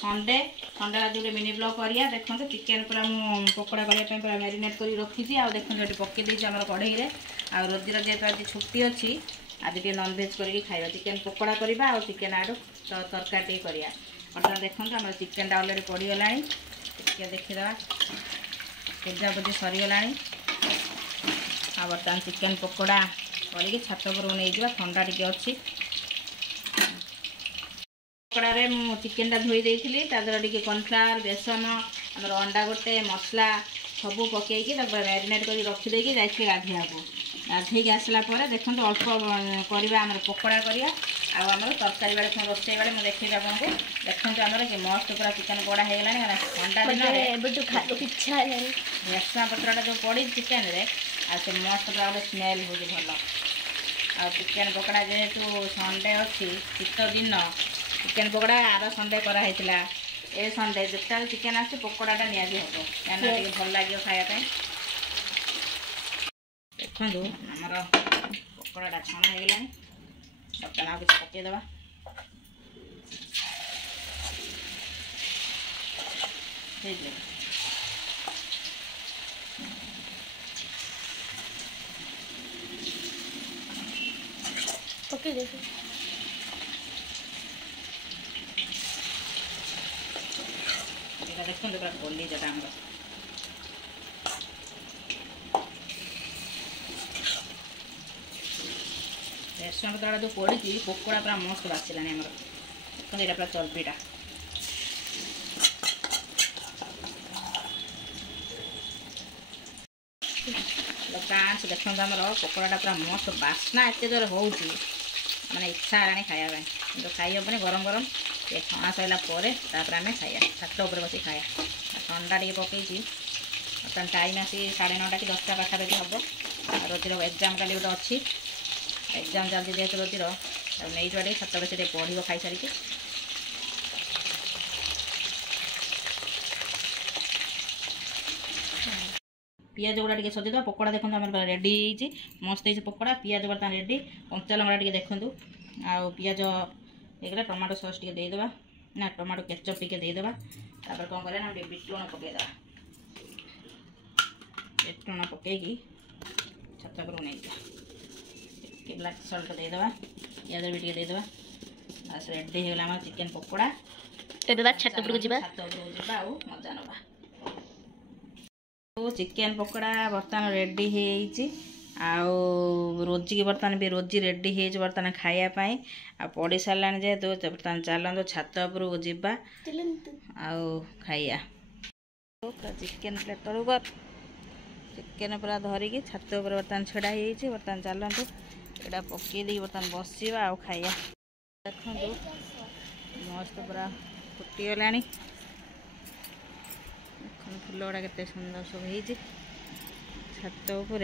Sunday Sunday आज गोटे mini blog करिया देखो चिकेन पूरा मु पकोड़ा करने पूरा मैरिनेट कर रखी आ देखो ये पकई देती आम कढ़ई में आ रोजीर जेहेतु आज छुट्टी अच्छी आज टे नॉनवेज करके खाଇବା चिकेन पकोड़ा करवा और चिकेन आड़ू तरकारी करिया बर्तमान देखो आम चिकेन अलरेडी पड़गला देखीदे भजा भुजी सरीगला आ बर्तमान चिकेन पकोड़ा करके छात पर नहीं जा ठंडा टी अच्छी पकोड़े चिकेन धोई देती टी कॉर्नफ्लावर बेसन आम अंडा गोटे मसला सब पकईकि मैरिनेट कर रखीदे जाइए गाधोया गाधे आसला देखो अल्प करवा आम पकोड़ा करिया आम तरकारी बेले रोसे बेले मुझे देखी आपको देखते आमर कि मस्त पूरा चिकेन पकोड़ा होगा ठंडा दिन भेसुआ पत्रटा जो पड़ी चिकेन रे से मस्त पूरा गोटे स्मेल हो भल आ चिकेन पकोड़ा जेहेतु संडे अच्छी शीत दिन चिकेन पकोड़ा आर संडे कराइला ए संडे जिते चिकेन आस पकोड़ाटा निहाती हम क्या भल लगे खायापी देखो आमर पकोड़ाटा छणा होगा बर्तमान आ किसी पकईदे पकई दे देखते पूरा कोली जटा आम रेस्टुरेंट पत्रा जो पड़ी पकोड़ा पूरा मस्त बासिला आमर देखते यहाँ पूरा चर्बीटा फ्रांस देखते आमर पकोड़ाटा पूरा मस्त बास्ना एत जोर हो मैंने इच्छा है खायापी तो खाई हेनी गरम गरम ये छणा सरला आम खाया छात उपर बस खाया ठंडा टे पकई बर्तमान टाइम आसी 9:30 कि 10टा पाखापाखि हम रोजीर एग्जाम का गोटे अच्छी एग्जाम चलती जेहतु रोजीर नहीं जाए छात बस पढ़ खाई सारी पियाज गुड़ा टे सजेद पकोड़ा देखो आम रेडी मस्त हो पकोड़ा पियाज बर्तमान रेडी कंचा लंगड़ा टे देखूँ आउ पियाज एक टमाटो सॉस टे देदेबा ना टमाटो केचप टे देदेबा तापर कौन करा बीट लुण पकईदे बीट लुण पकईकि छात पर नहीं ब्लैक सल्ट देदेबा पियाज भी टे देदेबा बस रेडी होगा आम चिकेन पकोड़ा छात पर जा मजा नवा चिकेन पकोड़ा बर्तमान रेडी आउ रोजी की बर्तमान भी रोजी रेडी हो बर्तमान खायापाई आ पड़ सारा जेहेतु बर्तमान चलते छात उपरକୁ ଯିବା आउ खाइया चिकेन प्लेट तलू चिकेन पूरा धरिकी छात उपर बर्तमान छड़ा हो बर्तमान चलते यहाँ पकई दी बर्तमान बसवा आउ खाइया देखो मस्त पूरा फुटीगला फुल गुड़ा के सुंदर सब हो छात उपर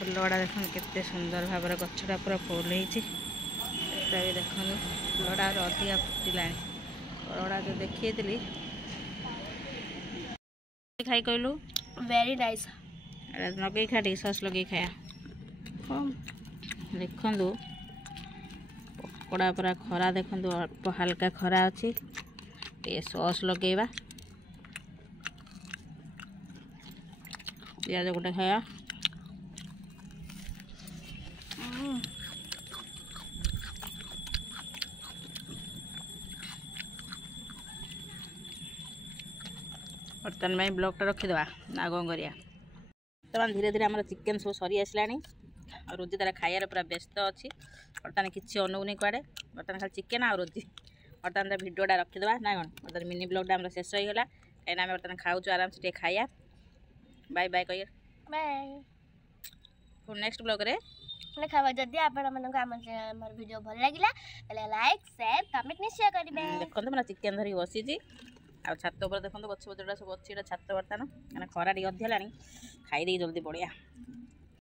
फुल गुड़ा देख के सुंदर भाव गछटा पूरा फुल भी देखो फुल गुड़ा अधिका फुटला फुल गुड़ा जो देखी खाई कहलु वेरी नाइस लगे खा टी सस लगे खाया देखु पकोड़ा पूरा खरा देखु अल्प हल्का खरा अच्छी टे सस लगेवा पियाज गोटे खाया बर्तमान में ब्लॉगटा रखीदे ना कौन करिया बर्तमान धीरे धीरे आम चिकेन सब सरी आसला और रोजी तार खायार पूरा व्यस्त अच्छी बर्तमान किसी अनुगुनी कुआड़े बर्तमान खाली चिकेन आ रोजी बर्तमान भिडियोटा रखीदे ना कौन बर्तमान मिनी ब्लॉगटा आम शेष होगा कहीं आम बर्तमान खाऊँ आराम से खाया बाय बाय कहिए बाय फिर नेक्स्ट ब्लॉग रे खावा जदि आम वीडियो भल लगे लाइक शेयर कमेंट निश्चय करेंगे देखो मैं चिकेन धरिक बसी आ छात उपर देखो गछ पत्रा सब अच्छी छात बर्तमान मैंने खरा टे अधिक खाई जल्दी पड़िया।